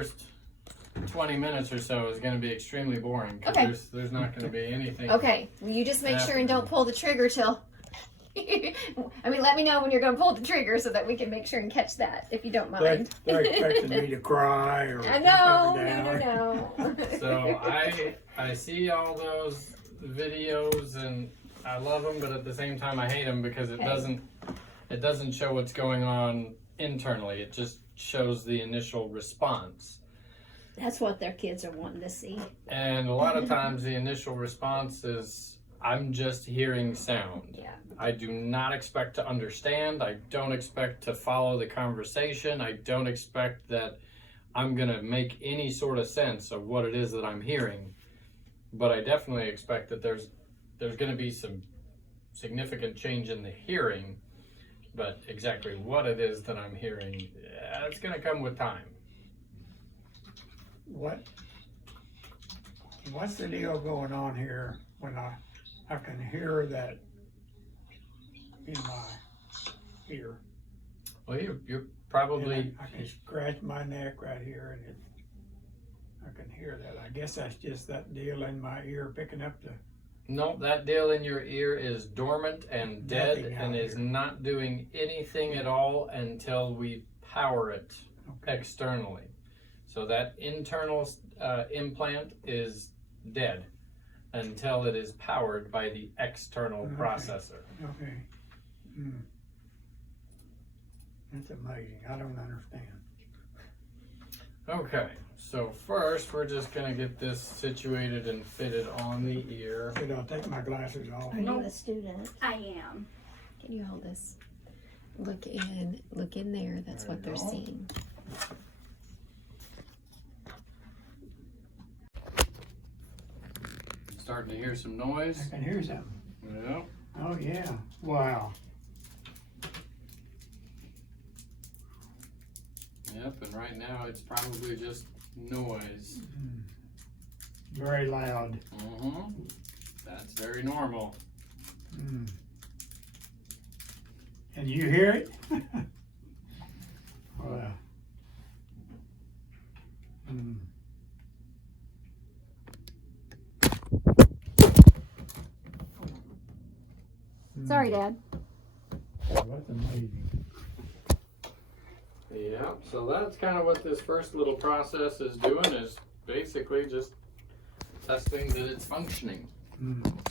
first 20 minutes or so is going to be extremely boring because Okay. there's not going to be anything. Okay, well, you just make sure and don't pull the trigger till. I mean, let me know when you're going to pull the trigger so that we can make sure and catch that, if you don't mind. They're expecting me to cry or I jump know, up and down. no. So I see all those videos and I love them, but at the same time I hate them because it doesn't show what's going on internally. It just shows the initial response. That's what their kids are wanting to see. And a lot of times the initial response is, I'm just hearing sound. Yeah. I do not expect to understand. I don't expect to follow the conversation. I don't expect that I'm going to make any sort of sense of what it is that I'm hearing. But I definitely expect that there's going to be some significant change in the hearing. But exactly what it is that I'm hearing, it's going to come with time. What's the deal going on here when I can hear that in my ear? Well, you're probably... And I can scratch my neck right here and I can hear that. I guess that's just that deal in my ear picking up the... No, that deal in your ear is dormant and dead and is not doing anything at all until we power it externally. So that internal implant is dead until it is powered by the external processor. Okay. That's amazing. I don't understand. Okay, so first we're just going to get this situated and fitted on the ear. Should I take my glasses off? Are you a student? I am. Can you hold this? Look in there. That's what they're seeing. Starting to hear some noise. I can hear something. Yeah. Oh yeah. Wow. Yep, and right now it's probably just noise. Very loud. That's very normal. And you hear it? Wow. Sorry, Dad. Well, that's amazing. Yeah, so that's kind of what this first little process is doing, is basically just testing that it's functioning.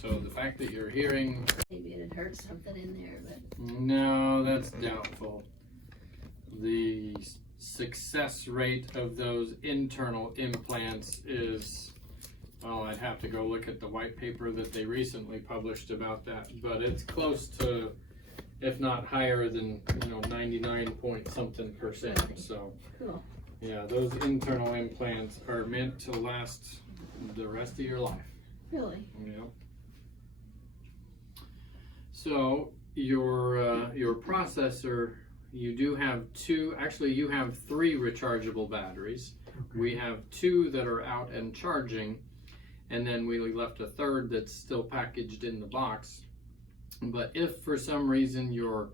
So the fact that you're hearing... Maybe it had hurt something in there, but... No, that's doubtful. The success rate of those internal implants is... Well, I'd have to go look at the white paper that they recently published about that, but it's close to, if not higher than, 99 point something %. So, Cool. yeah, those internal implants are meant to last the rest of your life. Really? Yeah. So your processor, you do have two. Actually, you have 3 rechargeable batteries. Okay. We have 2 that are out and charging, and then we left a third that's still packaged in the box. But if for some reason your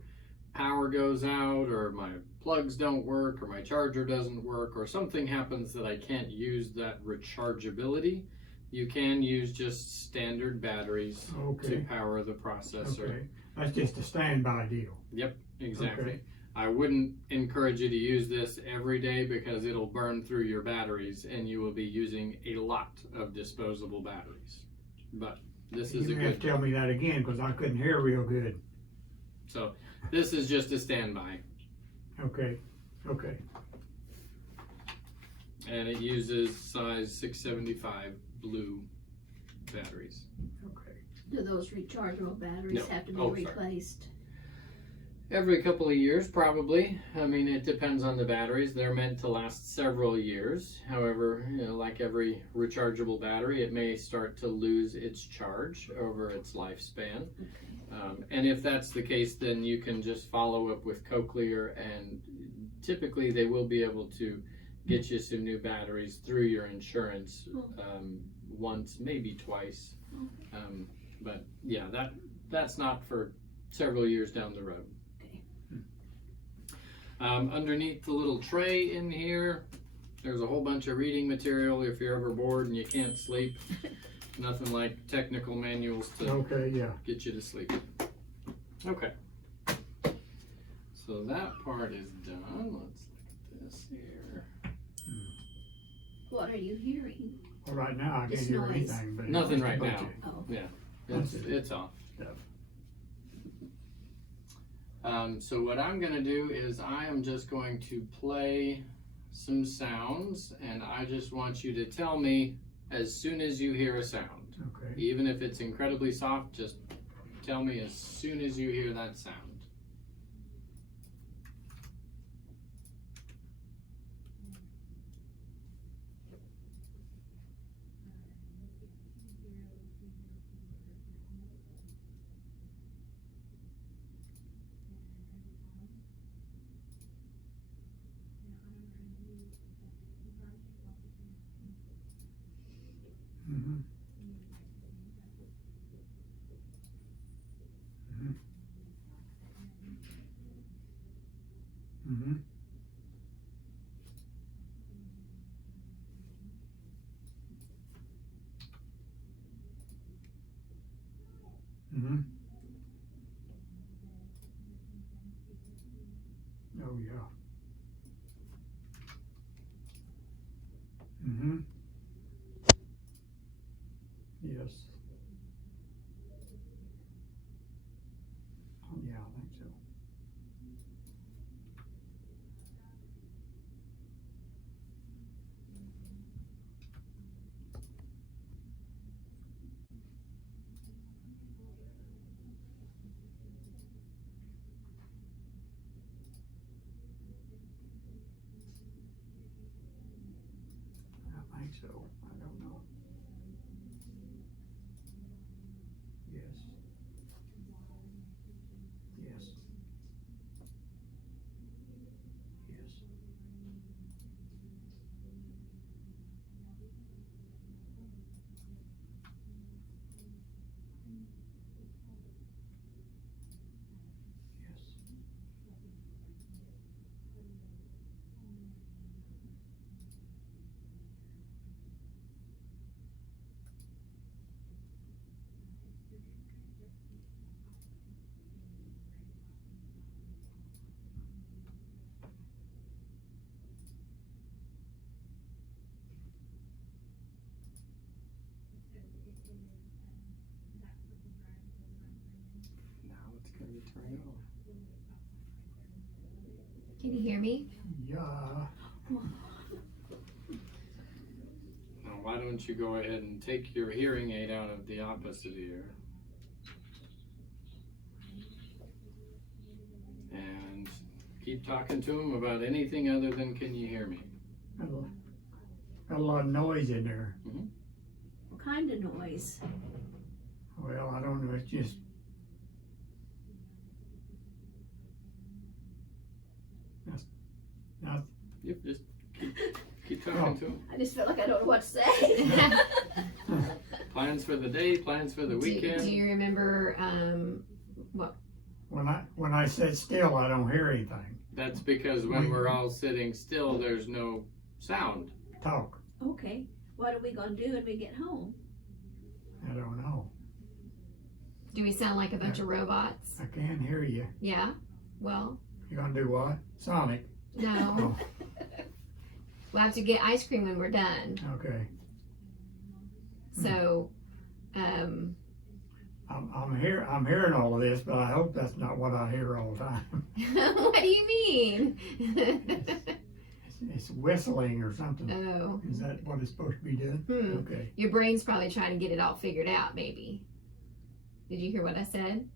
power goes out, or my plugs don't work, or my charger doesn't work, or something happens that I can't use that rechargeability, you can use just standard batteries to power the processor. Okay. That's just a standby deal. Yep, exactly. Okay. I wouldn't encourage you to use this every day because it'll burn through your batteries and you will be using a lot of disposable batteries. But this is You a have good... to tell me that again because I couldn't hear real good. So this is just a standby. Okay. Okay. And it uses size 675 blue batteries. Okay. Do those rechargeable batteries No. have to be Oh, sorry. replaced? Every couple of years, probably. I mean, it depends on the batteries. They're meant to last several years. However, like every rechargeable battery, it may start to lose its charge over its lifespan. Okay. And if that's the case, then you can just follow up with Cochlear, and typically they will be able to get you some new batteries through your insurance once, maybe twice. But yeah, that's not for several years down the road. Okay. Underneath the little tray in here, There's a whole bunch of reading material if you're ever bored and you can't sleep. Nothing like technical manuals to Okay, yeah. get you to sleep. Okay. So that part is done. Let's look at this here. What are you hearing? Well, right now I can't It's hear noise. anything. But Nothing it's a right bunch now. Oh. Yeah, That's it. it's off. Stuff. So what I'm gonna do is I am just going to play some sounds, and I just want you to tell me as soon as you hear a sound. Okay. Even if it's incredibly soft, just tell me as soon as you hear that sound. Mm-hmm. Mm-hmm. Mm-hmm. Oh yeah. Mm-hmm. Yes. Oh yeah, I think so. I think so. I don't know. Yes. Yes. Yes. Yes. Now it's gonna be turned on. Can you hear me? Yeah. Now why don't you go ahead and take your hearing aid out of the opposite ear. And keep talking to him about anything other than can you hear me? Got a lot of noise in there. What kind of noise? Well, I don't know. It's just not. Yep, just keep talking to him. I just feel like I don't know what to say. Plans for the day, plans for the weekend. Do you remember When I sit still, I don't hear anything. That's because when we're all sitting still, there's no sound. Talk. Okay, what are we gonna do when we get home? I don't know. do we sound like a bunch of robots? I can't hear you. Yeah. Well, You gonna do what? Sonic. no. We'll have to get ice cream when we're done. Okay. So, I'm hearing all of this, but I hope that's not what I hear all the time. what do you mean? It's whistling or something. Oh. Is that what it's supposed to be doing? Hmm. Okay. Your brain's probably trying to get it all figured out, maybe. Did you hear what I said?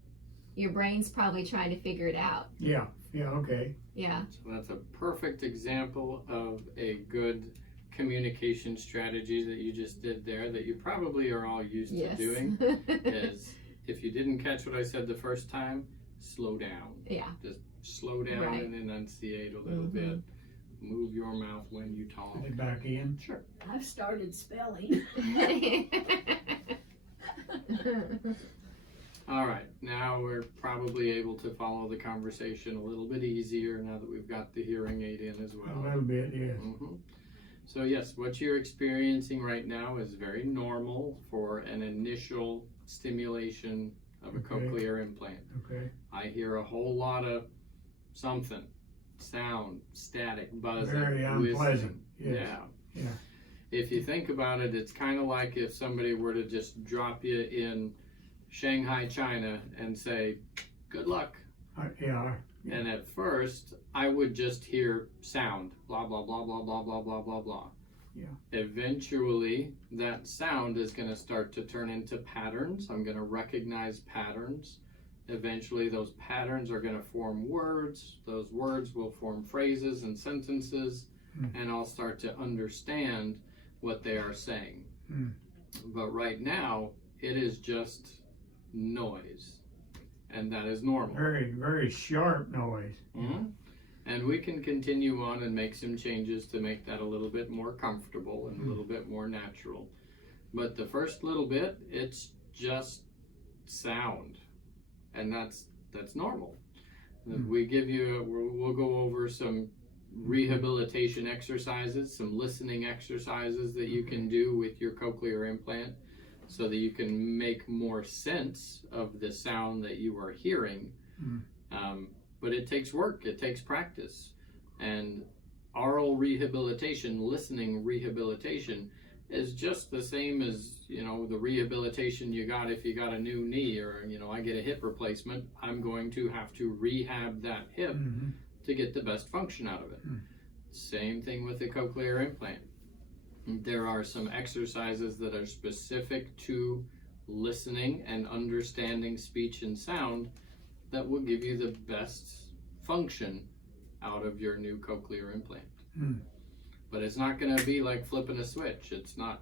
Your brain's probably trying to figure it out. Yeah. Yeah. Okay. Yeah. So that's a perfect example of a good communication strategy that you just did there that you probably are all used Yes. to doing is if you didn't catch what I said the first time, slow down. Yeah. Just slow down Right. and enunciate a little bit. Move your mouth when you talk. Put it back in. Sure. I've started spelling. All right, now we're probably able to follow the conversation a little bit easier now that we've got the hearing aid in as A well. little bit, yes. Mhm. So yes, what you're experiencing right now is very normal for an initial stimulation of a Okay. cochlear implant. Okay. I hear a whole lot of something, sound, static, buzzing, Very unpleasant. whistling. Yes. Yeah. Yeah. If you think about it, it's kind of like if somebody were to just drop you in Shanghai, China and say, good luck. Yeah. And at first, I would just hear sound, blah, blah, blah, blah, blah, blah, blah, blah, blah. Yeah. Eventually, that sound is going to start to turn into patterns. I'm going to recognize patterns. Eventually, those patterns are going to form words. Those words will form phrases and sentences, and I'll start to understand what they are saying. But right now, it is just noise. And that is normal. Very, very sharp noise. And we can continue on and make some changes to make that a little bit more comfortable and a little bit more natural. But the first little bit, it's just sound. And that's normal. We give you, we'll go over some rehabilitation exercises, some listening exercises that you can do with your cochlear implant, so that you can make more sense of the sound that you are hearing. But it takes work, it takes practice. And oral rehabilitation, listening rehabilitation, is just the same as, you know, the rehabilitation you got if you got a new knee, or, you know, I get a hip replacement, I'm going to have to rehab that hip to get the best function out of it. Same thing with the cochlear implant. There are some exercises that are specific to listening and understanding speech and sound that will give you the best function out of your new cochlear implant. But it's not going to be like flipping a switch. It's not,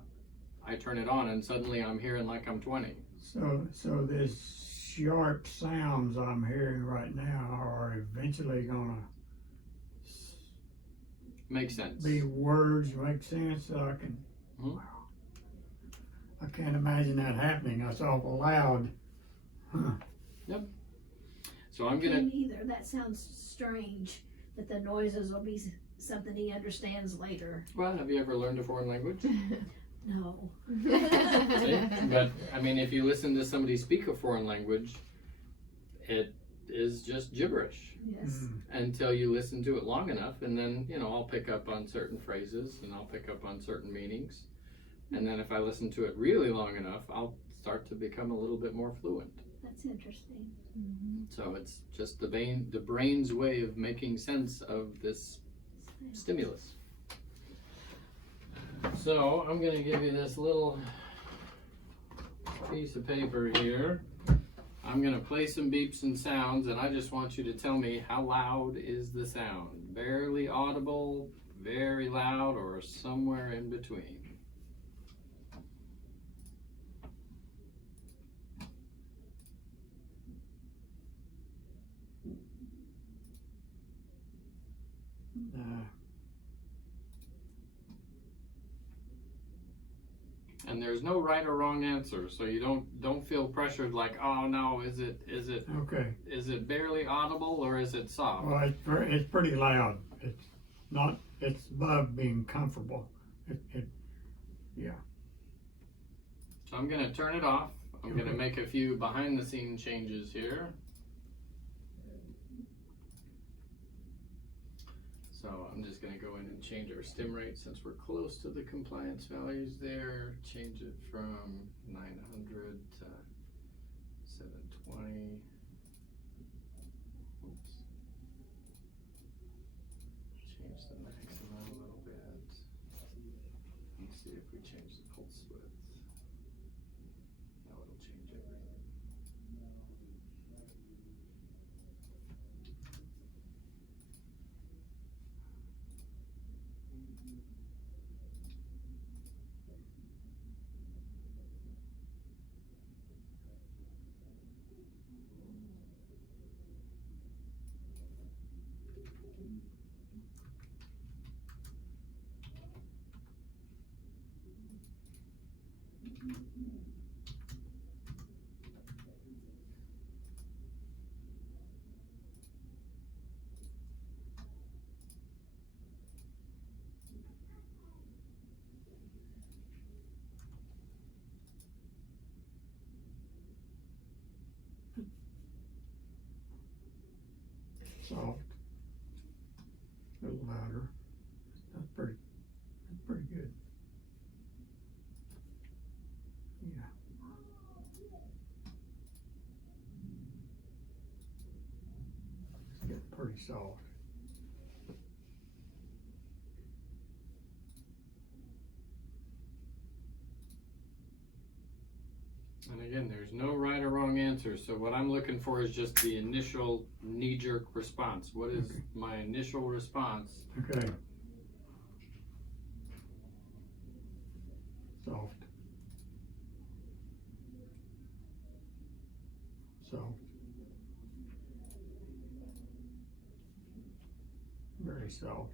I turn it on and suddenly I'm hearing like I'm 20. So this sharp sounds I'm hearing right now are eventually gonna Makes sense. be words, make sense, so I can, wow. I can't imagine that happening. That's awful loud. So I'm gonna. Me either. That sounds strange. That the noises will be something he understands later. Well, have you ever learned a foreign language? No. See? But I mean, if you listen to somebody speak a foreign language, it is just gibberish Yes. until you listen to it long enough, and then, you know, I'll pick up on certain phrases and I'll pick up on certain meanings, and then if I listen to it really long enough, I'll start to become a little bit more fluent. That's interesting. So it's just the brain's way of making sense of this stimulus. So I'm going to give you this little piece of paper here. I'm going to play some beeps and sounds, and I just want you to tell me, how loud is the sound? Barely audible, very loud, or somewhere in between? And there's no right or wrong answer, so you don't feel pressured like, oh no, is it barely audible or is it soft? Well, it's pretty loud. It's above being comfortable. Yeah. So I'm gonna turn it off. I'm gonna make a few behind the scene changes here. So I'm just going to go in and change our stim rate since we're close to the compliance values there. Change it from 900 to 720. Oops. Change the maximum a little bit. Let's see if we change the pulse width. No, it'll change everything. soft. A little louder. That's pretty good. Yeah. It's getting pretty soft. And again, there's no right or wrong answer. So what I'm looking for is just the initial knee-jerk response. What is my initial response? Okay. Soft. Soft. Very soft.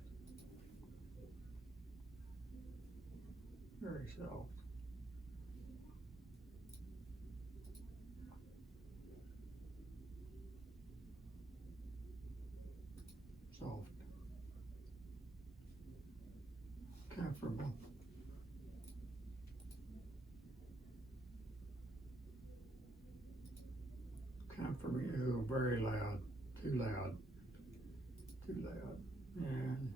Very soft. Soft. Comfortable. Comfortable. Ooh, very loud. Too loud. Too loud. And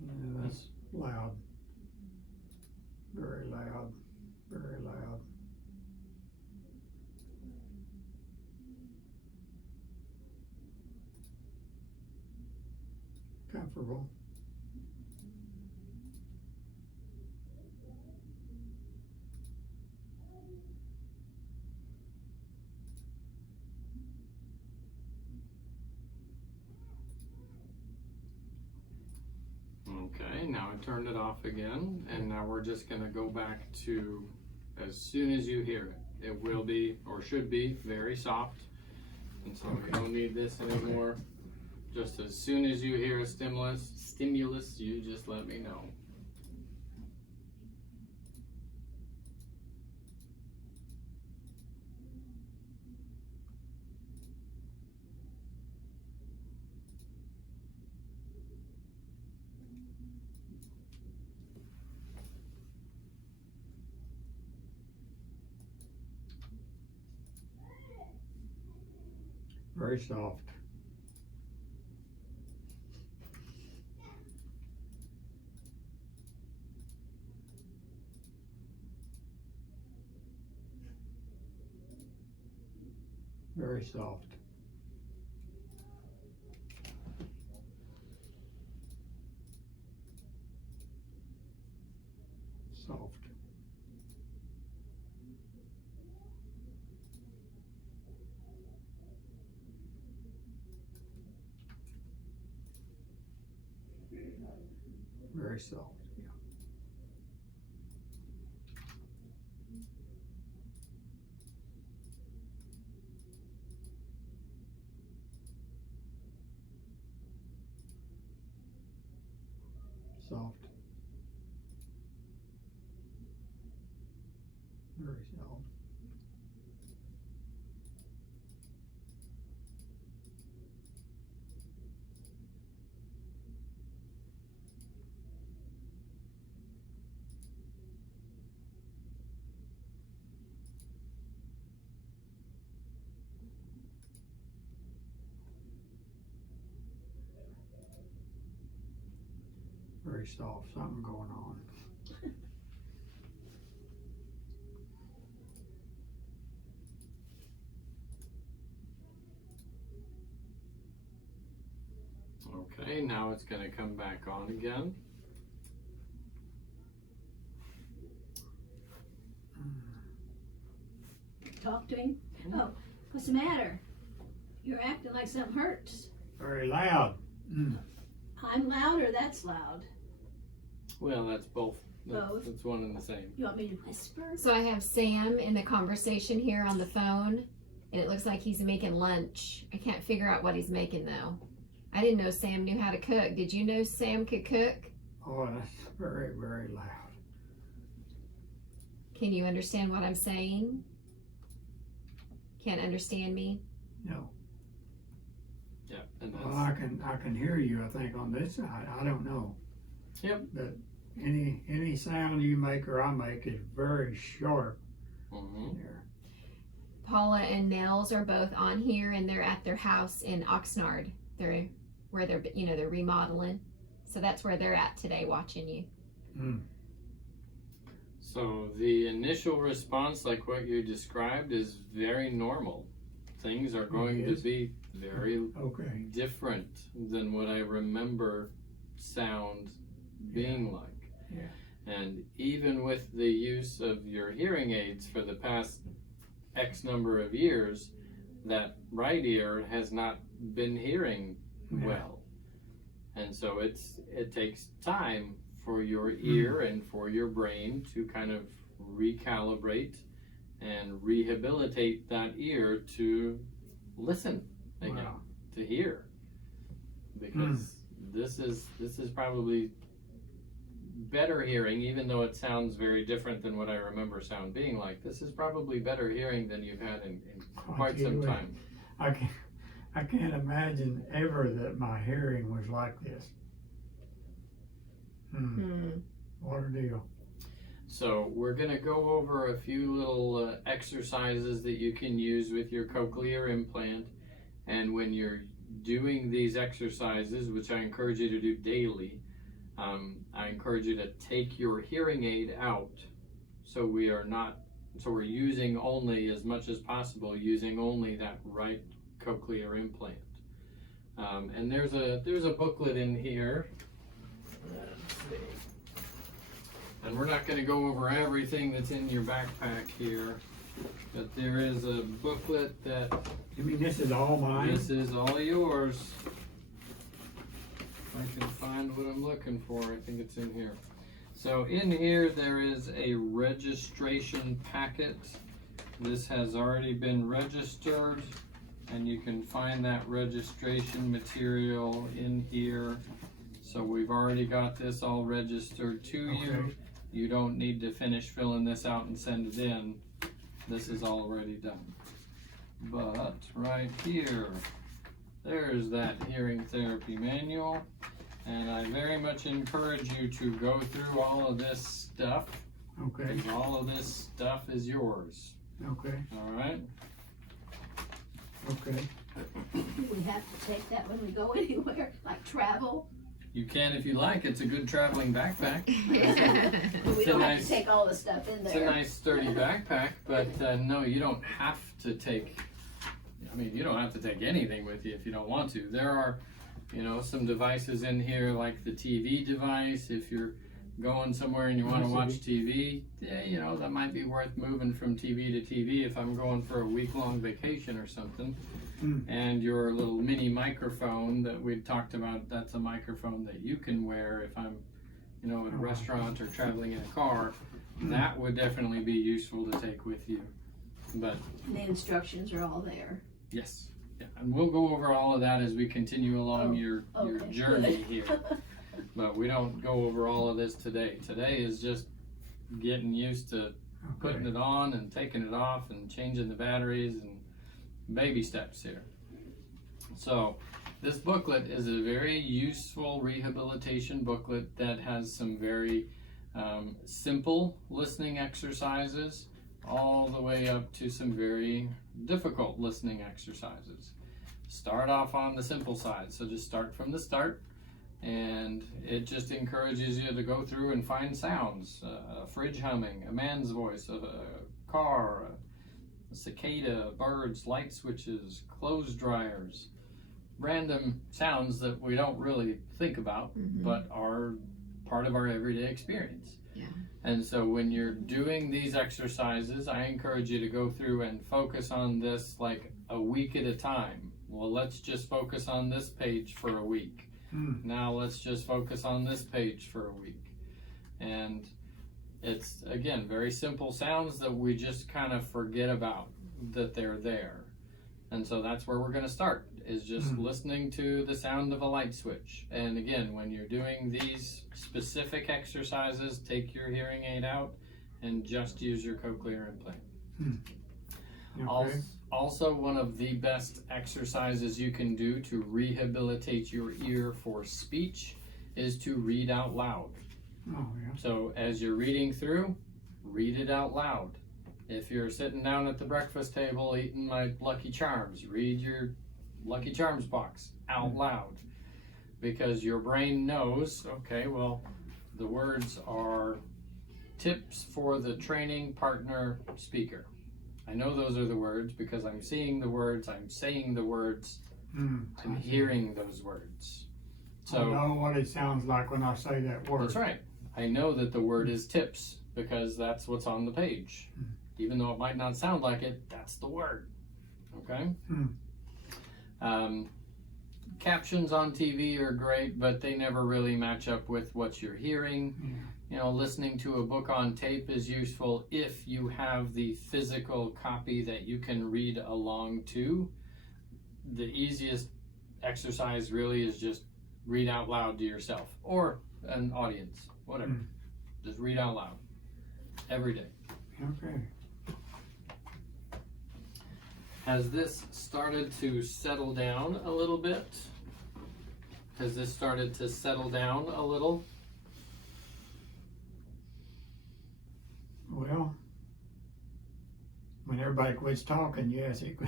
yeah, that's loud. Very loud. Very loud. Comfortable. Okay, now I turned it off again, and now we're just gonna go back to as soon as you hear it. It will be, or should be, very soft. And so we don't need this anymore. Just as soon as you hear a stimulus, you just let me know. Very soft. Very soft. Soft. Very soft, yeah. Soft. Very soft. Very soft, something going on. Okay, now it's gonna come back on again. Talk to him. Oh, what's the matter? You're acting like something hurts. Very loud. I'm loud or that's loud? Well, that's both. Both? That's one and the same. You want me to whisper? So I have Sam in the conversation here on the phone, and it looks like he's making lunch. I can't figure out what he's making though. I didn't know Sam knew how to cook. Did you know Sam could cook? Oh, that's very, very loud. Can you understand what I'm saying? Can't understand me? No. Yeah, and that's Well, I can hear you, I think, on this side. I don't know. Yep. But any sound you make or I make is very sharp Mhm. there. Paula and Nels are both on here, and they're at their house in Oxnard. They're where they're remodeling, so that's where they're at today, watching you. So the initial response, like what you described, is very normal. Things are going to is? be very Okay. different than what I remember sound being like. Yeah. And even with the use of your hearing aids for the past X number of years, that right ear has not been hearing Yeah. well. And so it takes time for your ear and for your brain to kind of recalibrate and rehabilitate that ear to listen again, Wow. to hear. Because this is probably better hearing, even though it sounds very different than what I remember sound being like. This is probably better hearing than you've had in quite some Gee, time. I can't imagine ever that my hearing was like this. What a deal. So we're going to go over a few little exercises that you can use with your cochlear implant. And when you're doing these exercises, which I encourage you to do daily, I encourage you to take your hearing aid out. So we're using only, as much as possible, using only that right cochlear implant. And there's a booklet in here. Let's see. And we're not going to go over everything that's in your backpack here, but there is a booklet that You mean this is all mine? this is all yours. I can find what I'm looking for. I think it's in here. So in here there is a registration packet. This has already been registered, and you can find that registration material in here. So we've already got this all registered to you. Okay. You don't need to finish filling this out and send it in. This is already done. But right here, there's that hearing therapy manual. And I very much encourage you to go through all of this stuff. Okay. Because all of this stuff is yours. Okay. All right? Okay. Do we have to take that when we go anywhere, like travel? You can if you like. It's a good traveling backpack. But we It's a don't have nice- to take all the stuff in It's a there. nice sturdy backpack, but no, you don't have to take, you don't have to take anything with you if you don't want to. There are, some devices in here like the TV device. If you're going somewhere and you want to watch TV, yeah, that might be worth moving from TV to TV if I'm going for a week-long vacation or something. And your little mini microphone that we talked about, that's a microphone that you can wear if I'm, at a restaurant or traveling in a car. That would definitely be useful to take with you. But And the instructions are all there. yes, yeah, and we'll go over all of that as we continue along your Okay, journey good. here. But we don't go over all of this today. Today is just getting used to putting it on and taking it off and changing the batteries and baby steps here. So this booklet is a very useful rehabilitation booklet that has some very simple listening exercises all the way up to some very difficult listening exercises. Start off on the simple side, so just start from the start, and it just encourages you to go through and find sounds, a fridge humming, a man's voice, a car, a cicada, birds, light switches, clothes dryers, random sounds that we don't really think about, but are part of our everyday experience. Yeah. And so when you're doing these exercises, I encourage you to go through and focus on this like a week at a time. Well, let's just focus on this page for a week. Now let's just focus on this page for a week. And it's, again, very simple sounds that we just kind of forget about that they're there. And so that's where we're going to start, is just listening to the sound of a light switch. And again, when you're doing these specific exercises, take your hearing aid out and just use your cochlear implant. Okay. Also, one of the best exercises you can do to rehabilitate your ear for speech is to read out loud. Oh, yeah. So as you're reading through, read it out loud. If you're sitting down at the breakfast table eating my Lucky Charms, read your Lucky Charms box out loud, because your brain knows, okay, well, the words are tips for the training partner speaker. I know those are the words because I'm seeing the words, I'm saying the words, I'm hearing those words. I So know what it sounds like when I say that word. that's right. I know that the word is tips because that's what's on the page. Even though it might not sound like it, that's the word. Okay? Captions on TV are great, but they never really match up with what you're hearing. You know, listening to a book on tape is useful if you have the physical copy that you can read along to. The easiest exercise really is just read out loud to yourself or an audience, whatever. Just read out loud every day. Okay. Has this started to settle down a little bit? Has this started to settle down a little? Well, when everybody quits talking, yes, it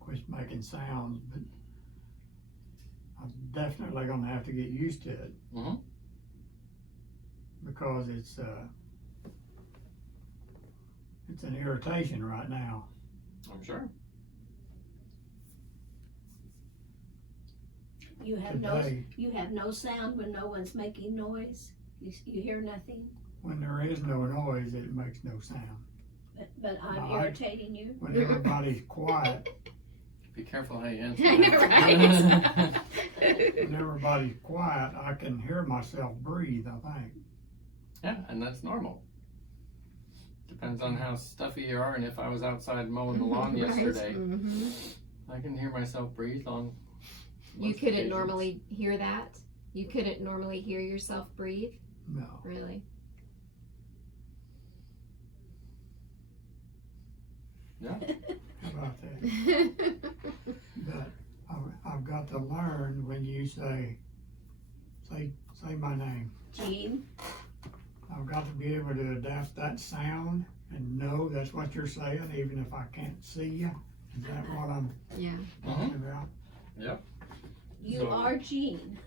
quits making sounds, but I'm definitely gonna have to get used to it. Because it's an irritation right now. I'm sure. You have Today, you have no sound when no one's making noise. You hear nothing. when there is no noise, it makes no sound. But I'm No, irritating you. When everybody's quiet, Be careful how you answer I know, that. when everybody's quiet, I can hear myself breathe, I think. Yeah, and that's normal. Depends on how stuffy you are, and if I was outside mowing the lawn Right. yesterday, I can hear myself breathe on. You most couldn't occasions. normally hear that? You couldn't normally hear yourself breathe? No. Really? Yeah. How about that? But I've got to learn when you say my name. Gene, I've got to be able to adapt that sound and know that's what you're saying, even if I can't see you. Is that what I'm Yeah. talking about? you So- are Gene.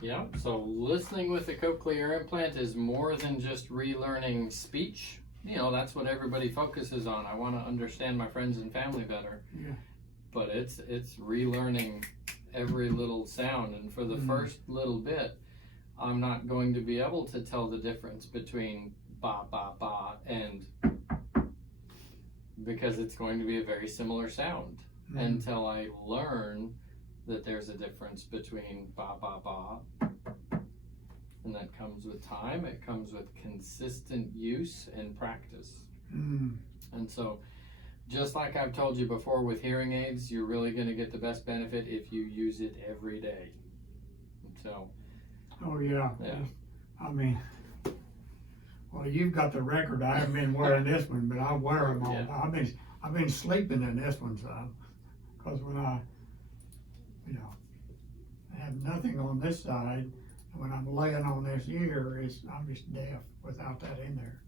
Yeah, so listening with the cochlear implant is more than just relearning speech. You know, that's what everybody focuses on. I want to understand my friends and family better. Yeah. But it's relearning every little sound, and for the first little bit, I'm not going to be able to tell the difference between ba ba ba and, because it's going to be a very similar sound until I learn that there's a difference between ba ba ba. And that comes with time, it comes with consistent use and practice. And so, just like I've told you before with hearing aids, you're really going to get the best benefit if you use it every day. So, Oh yeah. Yeah. I mean, well, you've got the record. I haven't been wearing this one, but I wear them all. Yeah. I've been sleeping in this one some, because when I have nothing on this side, and when I'm laying on this ear, I'm just deaf without that in there.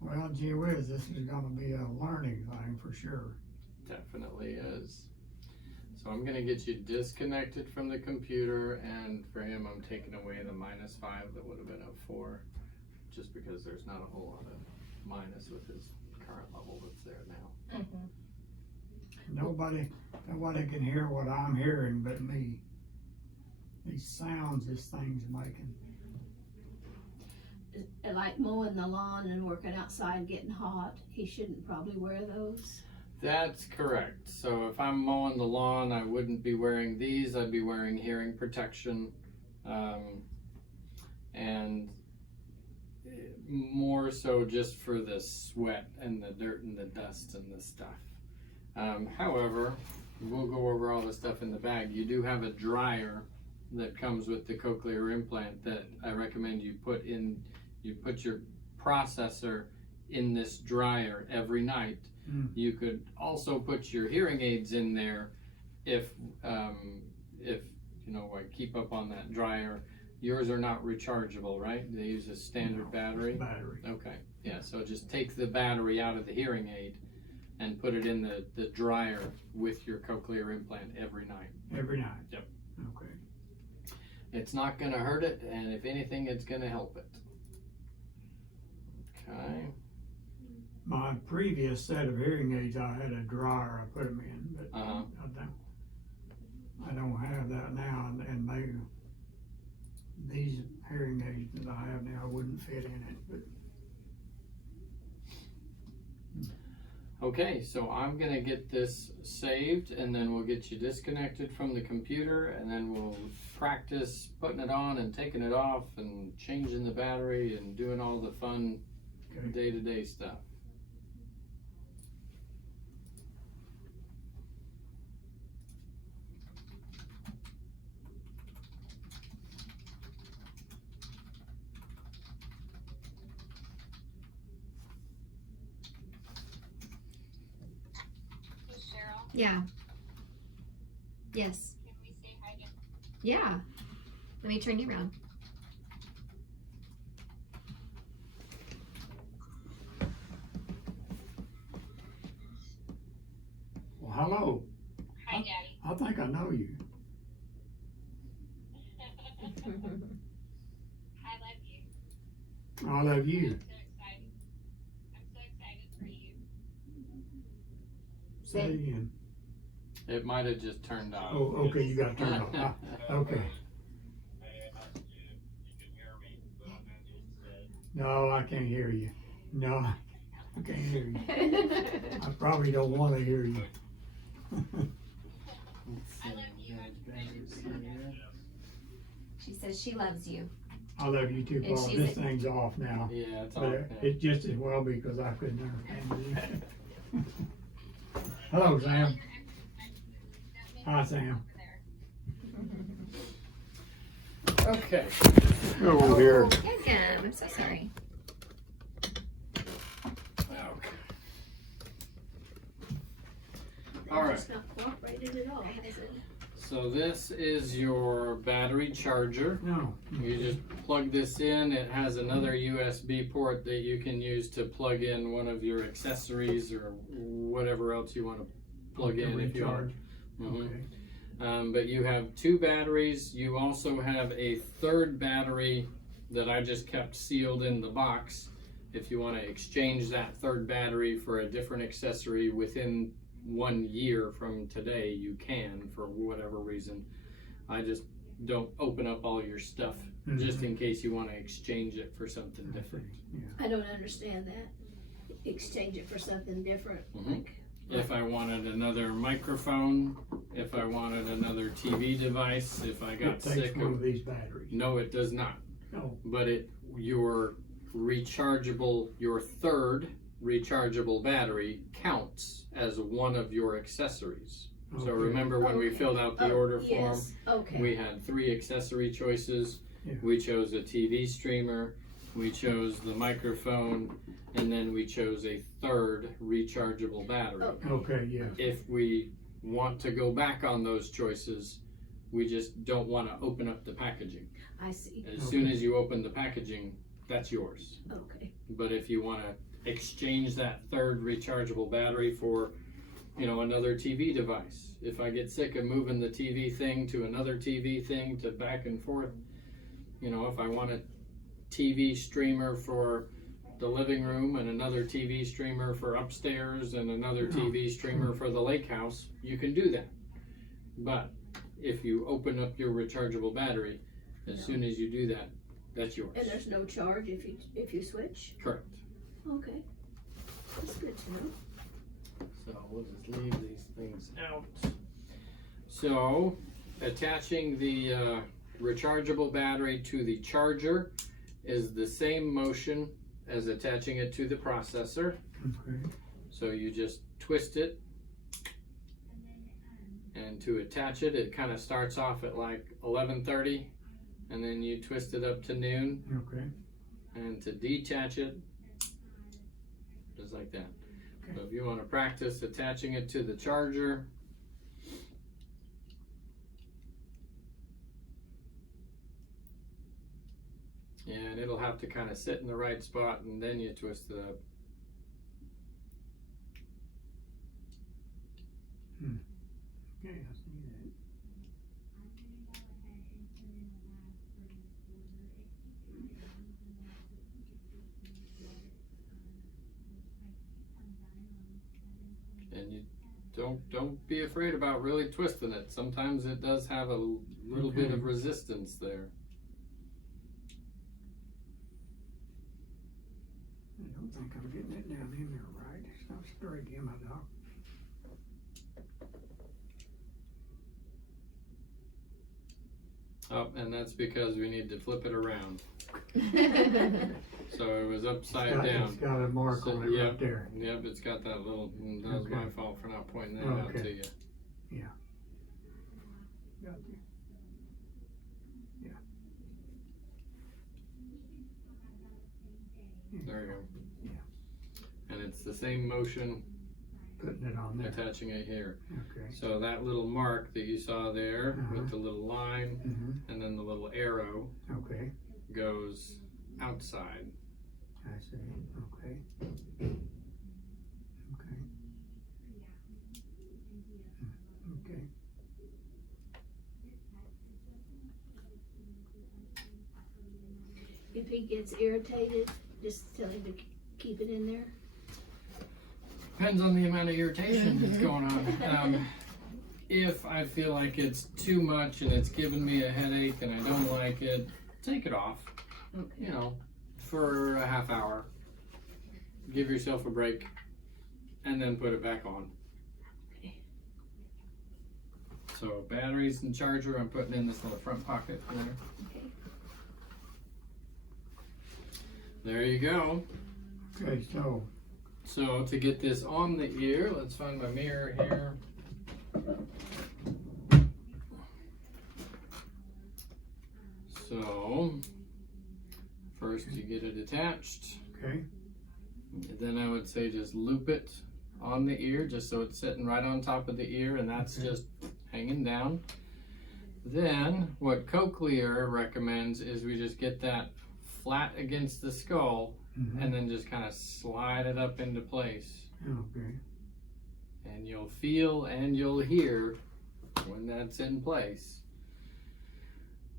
Well, gee whiz, this is going to be a learning thing for sure. definitely is. So I'm going to get you disconnected from the computer, and for him, I'm taking away the -5 that would have been a 4, just because there's not a whole lot of minus with his current level that's there now. Nobody can hear what I'm hearing but me. These sounds this thing's making. Like mowing the lawn and working outside getting hot, he shouldn't probably wear those. That's correct. So if I'm mowing the lawn, I wouldn't be wearing these. I'd be wearing hearing protection, and more so just for the sweat and the dirt and the dust and the stuff. However, we'll go over all the stuff in the bag. You do have a dryer that comes with the cochlear implant that I recommend you put in. You put your processor in this dryer every night. You could also put your hearing aids in there if you know, like keep up on that dryer. Yours are not rechargeable, right? They use a standard battery? Battery. Okay, yeah, so just take the battery out of the hearing aid and put it in the dryer with your cochlear implant every night. Every night? Yep. Okay. It's not gonna hurt it, and if anything, it's gonna help it. Okay. My previous set of hearing aids, I had a dryer I put them in, but Uh-huh. I don't have that now, and these hearing aids that I have now wouldn't fit in it, but Okay, so I'm gonna get this saved, and then we'll get you disconnected from the computer, and then we'll practice putting it on and taking it off and changing the battery and doing all the fun okay. day-to-day stuff. Yeah. Yes. Can we say hi to Yeah. Let me turn you around. Well, hello. Hi, Daddy. I think I know you. I love you. I love you. I'm so excited. I'm so excited for you. Say it again. It might have just turned off. Oh, okay, you got it turned off. Okay. No, I can't hear you. No, I can't hear you. I probably don't want to hear you. I love you. I'm excited for you, Daddy. She says she loves you. I love you too, And Paul. she's This a- thing's off now. Yeah, it's But off. it's just as well because I couldn't understand you. Hello, Sam. Hi, Sam. Okay. Over here. Again, I'm so sorry. All right. It's not cooperated at all, has it? So this is your battery charger. No. You just plug this in. It has another USB port that you can use to plug in one of your accessories or whatever else you want to plug in if you want. Mhm. Okay. But you have two batteries. You also have a third battery that I just kept sealed in the box. If you want to exchange that third battery for a different accessory within 1 year from today, you can for whatever reason. I just don't open up all your stuff just in case you want to exchange it for something different. Yeah. I don't understand that. Exchange it for something different, Mhm. like, If I wanted another microphone, if I wanted another TV device, if I It got takes sick one of, of these batteries. no, it does not. No. But your third rechargeable battery counts as one of your accessories. So Okay. remember when we Okay. filled out the order form, yes, okay. we had 3 accessory choices. Yeah. We chose a TV streamer, we chose the microphone, and then we chose a third rechargeable battery. Okay. Okay, yeah. If we want to go back on those choices, we just don't want to open up the packaging. I see, As soon as you open the packaging, that's yours. okay. But if you want to exchange that third rechargeable battery for, another TV device, if I get sick of moving the TV thing to another TV thing to back and forth, if I want a TV streamer for the living room and another TV streamer for upstairs and another TV streamer for the lake house, you can do that. But if you open up your rechargeable battery, as soon as you do that, that's yours. And there's no charge if you switch? Correct. Okay. That's good to know. So we'll just leave these things out. So attaching the rechargeable battery to the charger is the same motion as attaching it to the processor. Okay. So you just twist it, and to attach it, it kind of starts off at like 11:30, and then you twist it up to noon, Okay. and to detach it, just like that. So if you want to practice attaching it to the charger, And it'll have to kind of sit in the right spot, and then you twist it up. Okay, I see that. And you don't be afraid about really twisting it. Sometimes it does have a little bit Okay. of resistance there. I don't think I'm getting it down in there right. It's not straight in my doc. Oh, and that's because we need to flip it around. So it was upside down. It's got a mark So, on it yeah. right there. Yep, it's got that little, that was my Okay. fault for not pointing that out Okay. to you. Got you. There you go. Yeah. And it's the same motion Putting it on there. attaching it here. Okay. So that little mark that you saw there Uh-huh. with the little line Mm-hmm. and then the little arrow Okay. goes outside. I see. Okay. Okay. Okay. If he gets irritated, just tell him to keep it in there. Depends on the amount of irritation that's going on. If I feel like it's too much and it's giving me a headache and I don't like it, take it off, you know, for a half hour. Give yourself a break and then put it back on. So batteries and charger I'm putting in this little front pocket there. Okay. There you go. Okay, so So to get this on the ear, let's find my mirror here. So first you get it attached. okay. Then I would say just loop it on the ear just so it's sitting right on top of the ear and that's Okay. just hanging down. Then what Cochlear recommends is we just get that flat against the skull Mhm. and then just kind of slide it up into place. Okay. And you'll feel and you'll hear when that's in place.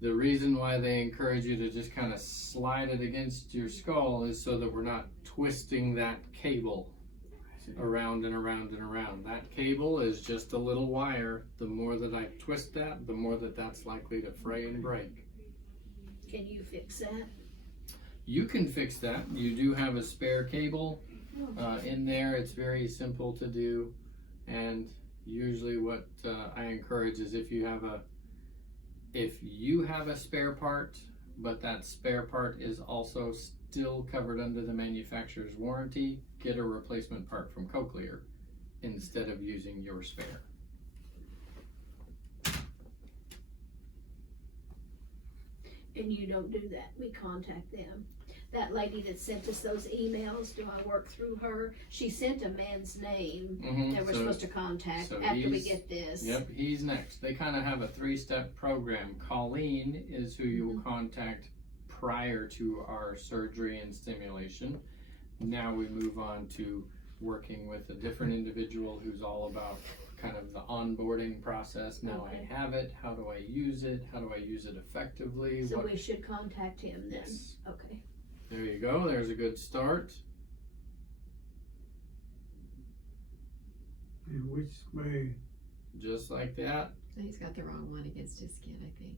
The reason why they encourage you to just kind of slide it against your skull is so that we're not twisting that cable I see. around and around and around. That cable is just a little wire. The more that I twist that, the more that that's likely to fray and break. Can you fix that? You can fix that. You do have a spare cable in there. It's very simple to do. And usually what I encourage is if you have a spare part, but that spare part is also still covered under the manufacturer's warranty, get a replacement part from Cochlear instead of using your spare. And you don't do that, we contact them. That lady that sent us those emails, do I work through her? She sent a man's name that we're supposed to contact so after we he's- get this. Yep, he's next. They kind of have a 3-step program. Colleen is who you will contact prior to our surgery and stimulation. Now we move on to working with a different individual who's all about kind of the onboarding process. Now Okay. I have it, how do I use it? How do I use it effectively? So What- we should contact him then? Yes. Okay. There you go, there's a good start. And which way? Just like that. He's got the wrong one against his skin, I think.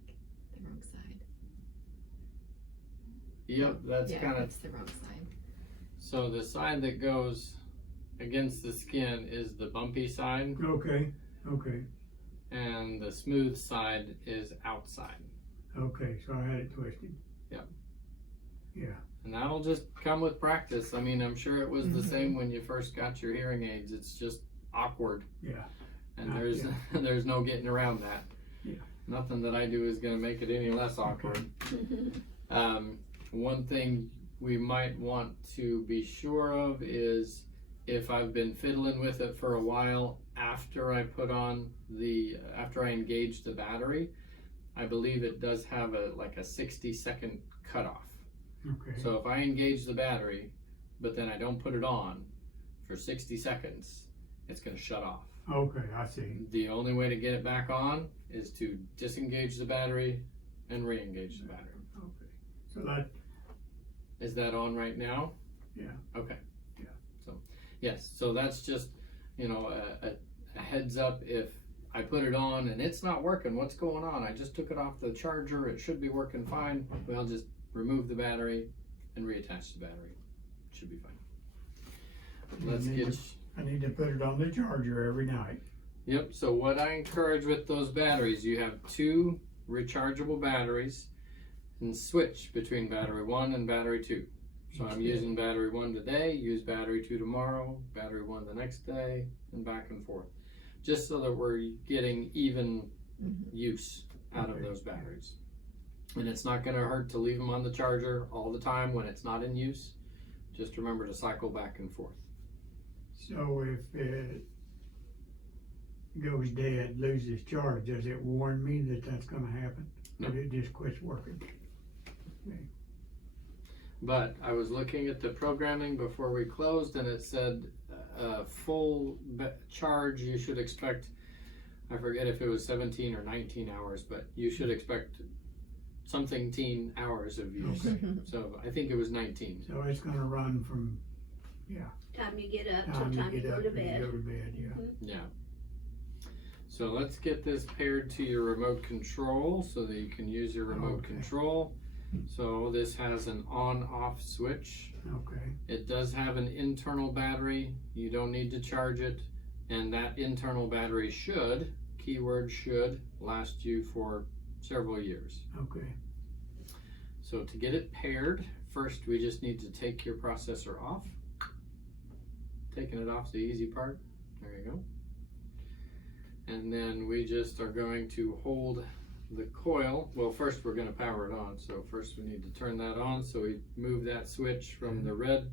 The wrong side. Yep, that's yeah, kind of, it's the wrong side. so the side that goes against the skin is the bumpy side. Okay. Okay. And the smooth side is outside. Okay. So I had it twisted. Yep. Yeah. And that'll just come with practice. I mean, I'm sure it was the same when you first got your hearing aids. It's just awkward. Yeah. And there's there's no getting around that. Yeah. Nothing that I do is going to make it any less awkward. One thing we might want to be sure of is if I've been fiddling with it for a while after I after I engage the battery, I believe it does have a 60-second cutoff. Okay. So if I engage the battery, but then I don't put it on for 60 seconds, it's gonna shut off. Okay, I see. The only way to get it back on is to disengage the battery and re-engage the battery. Okay. So that, Is that on right now? Yeah. Okay. Yeah. So, yes, so that's just, you know, a heads up. If I put it on and it's not working, what's going on? I just took it off the charger, it should be working fine. Well, just remove the battery and reattach the battery. It should be fine. Let's get... I need to put it on the charger every night. Yep, so what I encourage with those batteries, you have 2 rechargeable batteries and switch between battery 1 and battery 2. So I'm using battery 1 today, use battery 2 tomorrow, battery 1 the next day, and back and forth. Just so that we're getting even use out of those batteries. And it's not gonna hurt to leave them on the charger all the time when it's not in use. Just remember to cycle back and forth. So if it goes dead, loses charge, does it warn me that that's gonna happen? No. Or it just quits working? But I was looking at the programming before we closed, and it said full charge you should expect, I forget if it was 17 or 19 hours, but you should expect something teen hours of use. Okay. So I think it was 19. So it's gonna run from, Time you get up time till time you you get go up to and you bed. go to bed, yeah. Yeah. So let's get this paired to your remote control so that you can use your remote Okay. control. So this has an on-off switch. Okay, It does have an internal battery. You don't need to charge it. And that internal battery should, keyword should, last you for several years. okay. So to get it paired, first we just need to take your processor off. Taking it off's the easy part. There you go. And then we just are going to hold the coil. Well, first we're going to power it on. So first we need to turn that on. So we move that switch from the red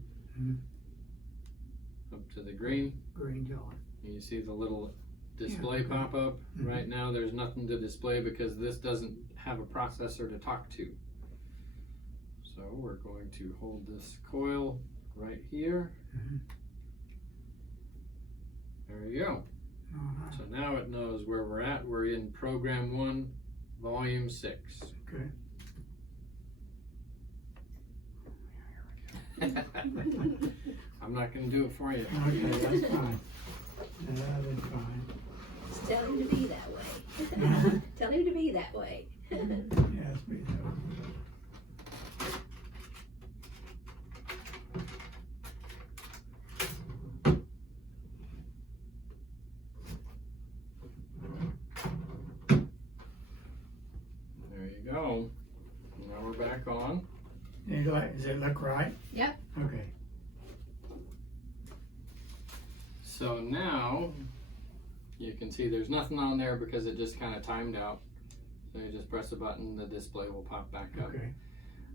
up to the green. Green's on. And you see the little display Yeah, pop up. Mhm. Right now there's nothing to display because this doesn't have a processor to talk to. So we're going to hold this coil right here. Mhm. There you go. Uh-huh. So now it knows where we're at. We're in program 1, volume 6. Okay. I'm not going to do it for you. Okay, that's fine. That is fine. Just tell him to be that way. Tell him to be that way. Yes, we do. There you go. Now we're back on. Does it look right? Yep. Okay. So now you can see there's nothing on there because it just kind of timed out. So you just press a button, the display will pop back up. Okay.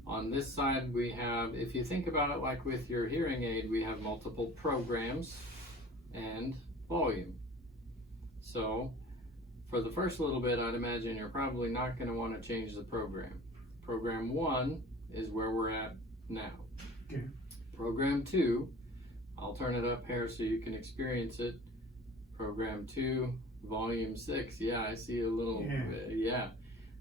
On this side we have, if you think about it like with your hearing aid, we have multiple programs and volume. So for the first little bit, I'd imagine you're probably not going to want to change the program. Program 1 is where we're at now. Okay. Program 2, I'll turn it up here so you can experience it. Program 2, volume 6. Yeah, I see a little, yeah.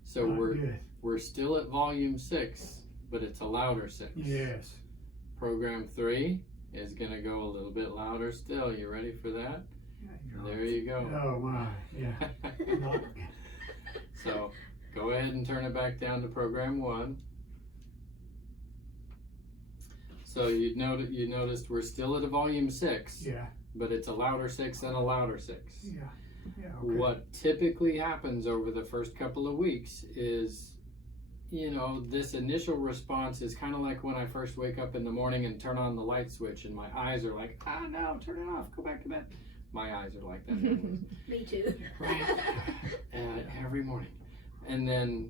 So Not we're good. still at volume 6, but it's a louder 6. Yes. Program 3 is going to go a little bit louder still. You ready for that? There you go. Oh my, yeah. Not- So go ahead and turn it back down to program 1. So you noticed we're still at a volume 6, Yeah, but it's a louder 6 and a louder 6. yeah, yeah, okay. What typically happens over the first couple of weeks is, you know, this initial response is kind of like when I first wake up in the morning and turn on the light switch and my eyes are like, no, turn it off, go back to bed. My eyes are like that anyways. Me too. Right. Every morning. And then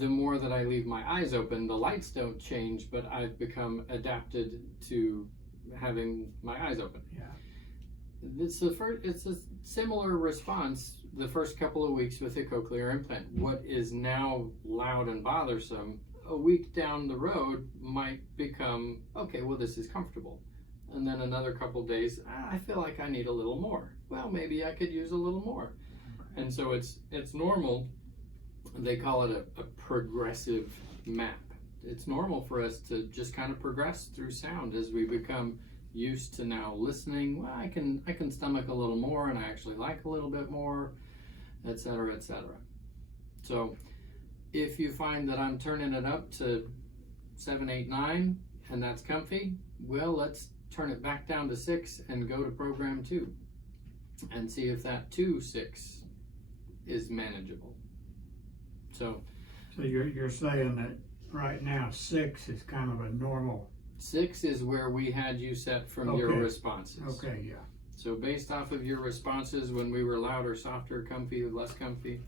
the more that I leave my eyes open, the lights don't change, but I've become adapted to having my eyes open. Yeah. It's a similar response the first couple of weeks with the cochlear implant. What is now loud and bothersome a week down the road might become, okay, well, this is comfortable. And then another couple days, I feel like I need a little more. Well, maybe I could use a little more. And so it's normal. They call it a progressive map. It's normal for us to just kind of progress through sound as we become used to now listening. Well, I can stomach a little more, and I actually like a little bit more, etc., etc. So if you find that I'm turning it up to 7, 8, 9, and that's comfy, well, let's turn it back down to 6 and go to program 2 and see if that 2-6 is manageable. So you're saying that right now 6 is kind of a normal. 6 is where we had you set from your Okay. responses. Okay, yeah. So based off of your responses when we were louder, softer, comfy, less comfy,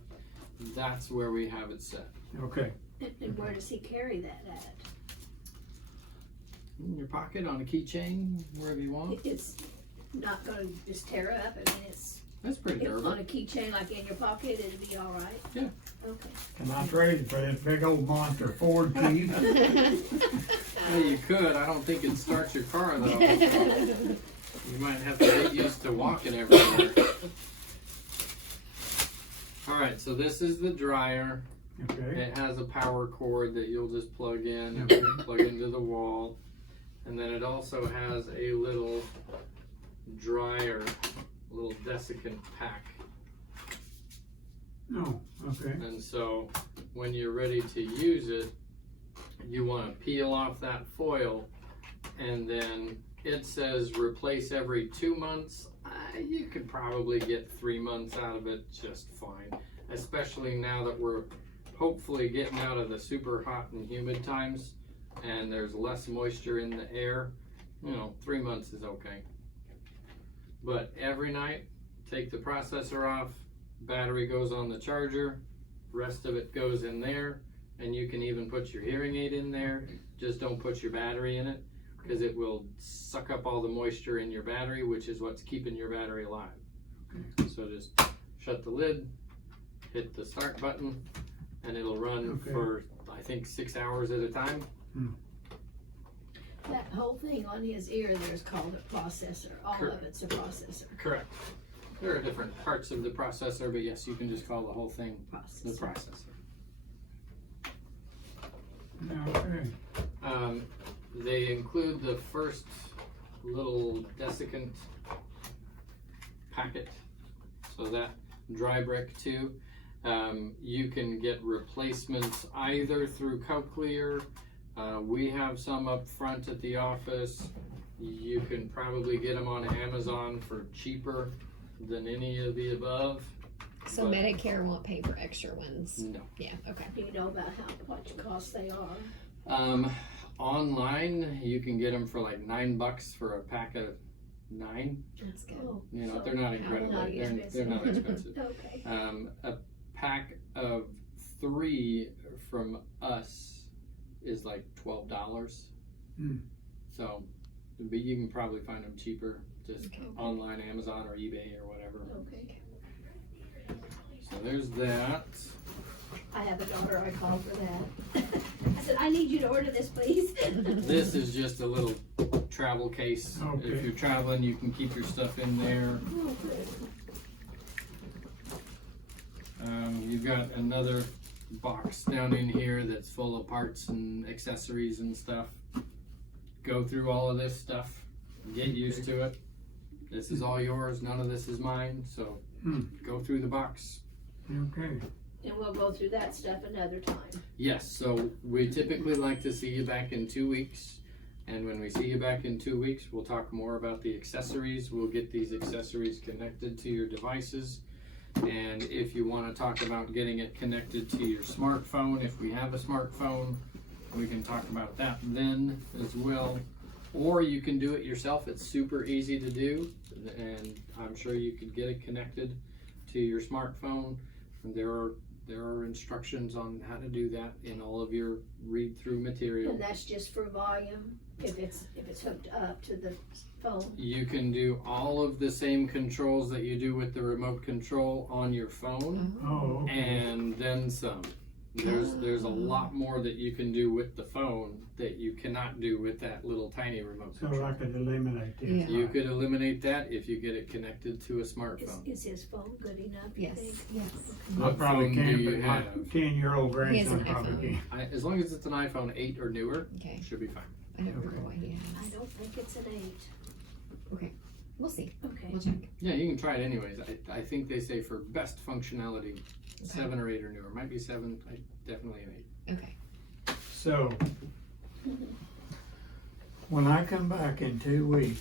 that's where we have it set. Okay. And where does he carry that at? In your pocket, on a keychain, wherever you want. It's not gonna just tear up, I mean, That's pretty if durable. on a keychain like in your pocket, it'd be all right? Yeah. Okay. Can I trade it for this big old monster Ford key? Yeah, you could. I don't think it starts your car though. You might have to get used to walking everywhere. Alright, so this is the dryer. Okay. It has a power cord that you'll just plug in, Okay. plug into the wall. And then it also has a little dryer, a little desiccant pack. No, okay. And so when you're ready to use it, you want to peel off that foil, and then it says replace every 2 months. You could probably get 3 months out of it just fine, especially now that we're hopefully getting out of the super hot and humid times and there's less moisture in the air. 3 months is okay. But every night, take the processor off, battery goes on the charger, rest of it goes in there, and you can even put your hearing aid in there. Just don't put your battery in it, because it will suck up all the moisture in your battery, which is what's keeping your battery alive. So just shut the lid, hit the start button, and it'll run for, I think, 6 hours at a time. That whole thing on his ear there's called a processor. All Correct. of it's a processor. Correct. There are different parts of the processor, but yes, you can just call the whole thing the processor. Okay. They include the first little desiccant packet, so that dry brick too. You can get replacements either through Cochlear. We have some up front at the office. You can probably get them on Amazon for cheaper than any of the above. So Medicare won't pay for extra ones? No. Yeah, okay. Do you know about what cost they are? Online, you can get them for like $9 for a pack of 9. That's good. Oh, so They're not incredible. not They're expensive. not expensive. Okay. A pack of 3 from us is like $12. So, but you can probably find them cheaper, just online, Amazon or eBay or whatever. Okay. So there's that. I have a daughter, I called for that. I said, I need you to order this, please. This is just a little travel case. Okay. If you're traveling, you can keep your stuff in there. You've got another box down in here that's full of parts and accessories and stuff. Go through all of this stuff. Get used to it. This is all yours. None of this is mine. So go through the box. Okay. And we'll go through that stuff another time. Yes, so we typically like to see you back in 2 weeks. And when we see you back in 2 weeks, we'll talk more about the accessories. We'll get these accessories connected to your devices. And if you want to talk about getting it connected to your smartphone, if we have a smartphone, we can talk about that then as well. Or you can do it yourself. It's super easy to do. And I'm sure you could get it connected to your smartphone. And there are instructions on how to do that in all of your read-through material. And that's just for volume, if it's hooked up to the phone. You can do all of the same controls that you do with the remote control on your phone, Oh, okay. and then some. There's a lot more that you can do with the phone that you cannot do with that little tiny remote So control. I could eliminate this. Yeah. You could eliminate that if you get it connected to a smartphone. Is his phone good enough, you Yes, think? yes. I What probably phone do can't, you but my have? 10-year-old He has an grandson probably iPhone. can. As long as it's an iPhone 8 or newer, Okay. it should be fine. I don't Okay. remember what he I has. don't think it's an 8. We'll see. Okay. We'll check. Yeah, you can try it anyways. I think they say for best functionality, 7 or 8 or newer. Might be 7, definitely an 8. Okay. So, when I come back in 2 weeks,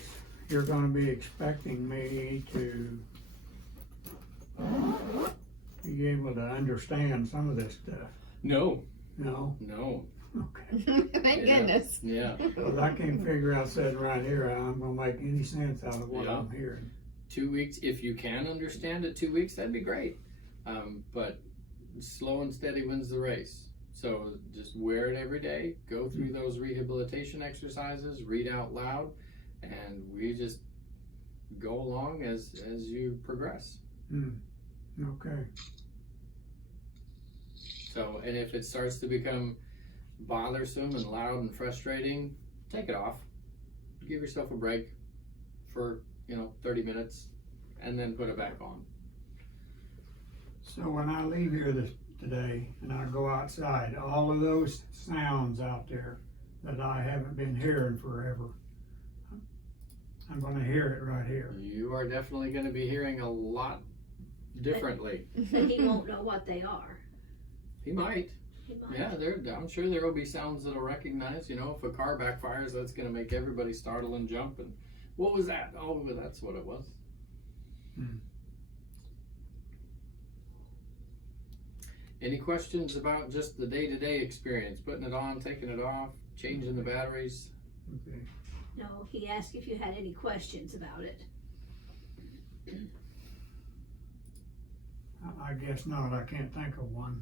you're gonna be expecting me to be able to understand some of this stuff. No, No? no. Okay. Thank Yeah. goodness. Yeah. Because I can't figure out sitting right here, how I'm gonna make any sense out of what Yeah. I'm hearing. 2 weeks, if you can understand it 2 weeks, that'd be great. But slow and steady wins the race. So just wear it every day, go through those rehabilitation exercises, read out loud, and we just go along as you progress. Okay. So, and if it starts to become bothersome and loud and frustrating, take it off. Give yourself a break for, 30 minutes, and then put it back on. So when I leave here today and I go outside, all of those sounds out there that I haven't been hearing forever, I'm gonna hear it right here. You are definitely going to be hearing a lot differently. And he won't know what they are. He might. He might. Yeah, I'm sure there will be sounds that'll recognize. If a car backfires, that's going to make everybody startle and jump. And what was that? Oh, that's what it was. Any questions about just the day-to-day experience? Putting it on, taking it off, changing the batteries? Okay. No, he asked if you had any questions about it. I guess not, I can't think of one.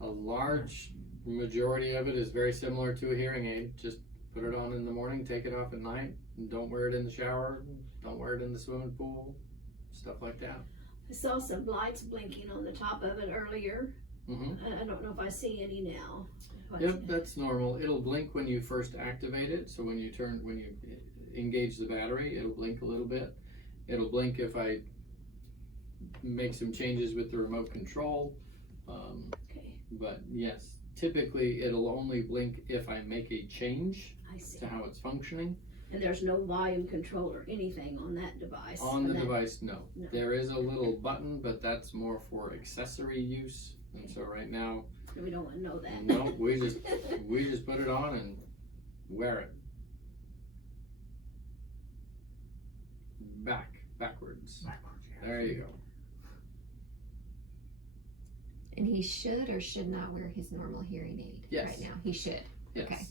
A large majority of it is very similar to a hearing aid. Just put it on in the morning, take it off at night, and don't wear it in the shower, don't wear it in the swimming pool, stuff like that. I saw some lights blinking on the top of it earlier. Mm-hmm. I don't know if I see any now. Yep, that's normal. It'll blink when you first activate it. So when you engage the battery, it'll blink a little bit. It'll blink if I make some changes with the remote control. Okay, But yes, typically it'll only blink if I make a change I see. to how it's functioning. And there's no volume control or anything on that device. On the that- device, no. No. There is a little button, but that's more for accessory use. And so right now, We don't want to know that. no, we just put it on and wear it. Backwards. Backwards, yeah. There you go. And he should or should not wear his normal hearing aid Yes. right now? He should. Yes. Okay.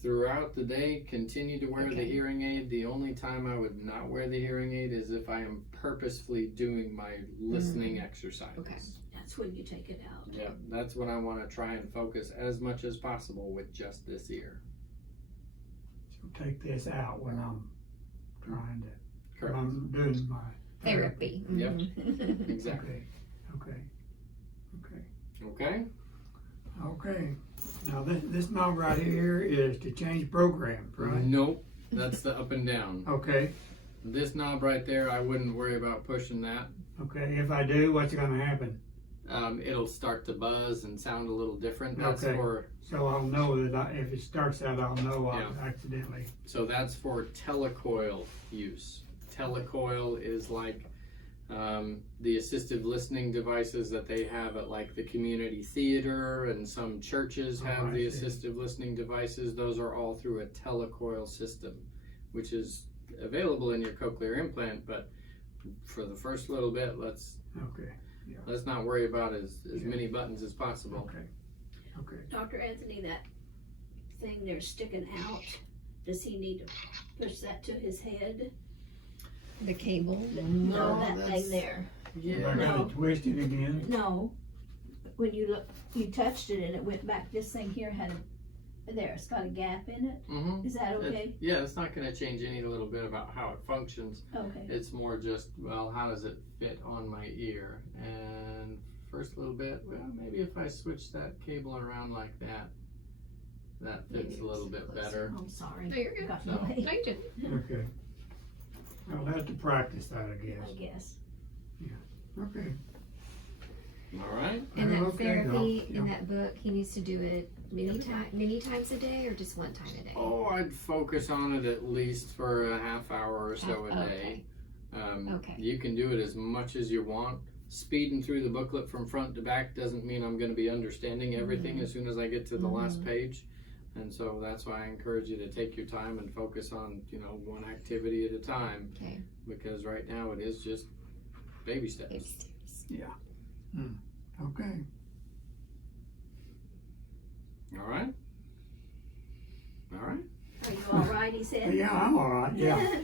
Throughout the day, continue to wear the Okay. hearing aid. The only time I would not wear the hearing aid is if I am purposefully doing my listening exercises. Okay. That's when you take it out. Yeah, that's when I want to try and focus as much as possible with just this ear. So take this out when I'm trying to, when Correct. I'm doing my Therapy. Yep. Mhm. Exactly. Okay. Okay? Okay. Now this knob right here is to change programs, right? Nope. That's the up and down. Okay. This knob right there, I wouldn't worry about pushing that. Okay. If I do, what's gonna happen? It'll start to buzz and sound a little different. That's Okay. for So I'll know that if it starts out, I'll know I Yeah. accidentally. So that's for telecoil use. Telecoil is like the assistive listening devices that they have at like the community theater, and some churches have I the see. assistive listening devices. Those are all through a telecoil system, which is available in your cochlear implant. But for the first little bit, let's Okay. not worry about as Yeah. many buttons as possible. Okay. Okay. Dr. Anthony, that thing there sticking out, does he need to push that to his head? The cable. No, that thing there. Am I Yeah. gonna twist it again? No. When you look, you touched it and it went back. This thing here had it's got a gap in it. Mm-hmm. Is that okay? Yeah, it's not going to change any little bit about how it functions. Okay. It's more just, well, how does it fit on my ear? And first little bit, well, maybe if I switch that cable around like that, that fits a little bit better. I'm sorry. No, you're good. Got So- you late, Thank you. Okay. I'll have to practice that, I guess. I guess. Okay. All right. And that Okay, therapy yeah. in that book, he needs to do it many times a day, or just one time a day? Oh, I'd focus on it at least for a half hour or so a day. Okay. You can do it as much as you want. Speeding through the booklet from front to back doesn't mean I'm going to be understanding everything as soon as I get to the last page. And so that's why I encourage you to take your time and focus on, one activity at a time. Okay. Because right now it is just baby steps. Baby steps. Okay. All right? All right. Are you all right, he said? Yeah, I'm all right. Yeah.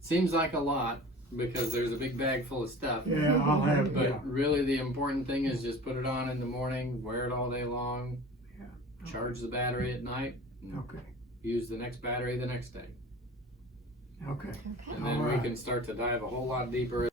Seems like a lot because there's a big bag full of stuff. Yeah, I'll have. But Yeah. really the important thing is just put it on in the morning, wear it all day long, charge the battery at night, and Okay. use the next battery the next day. Okay. Okay. And then All we right. can start to dive a whole lot deeper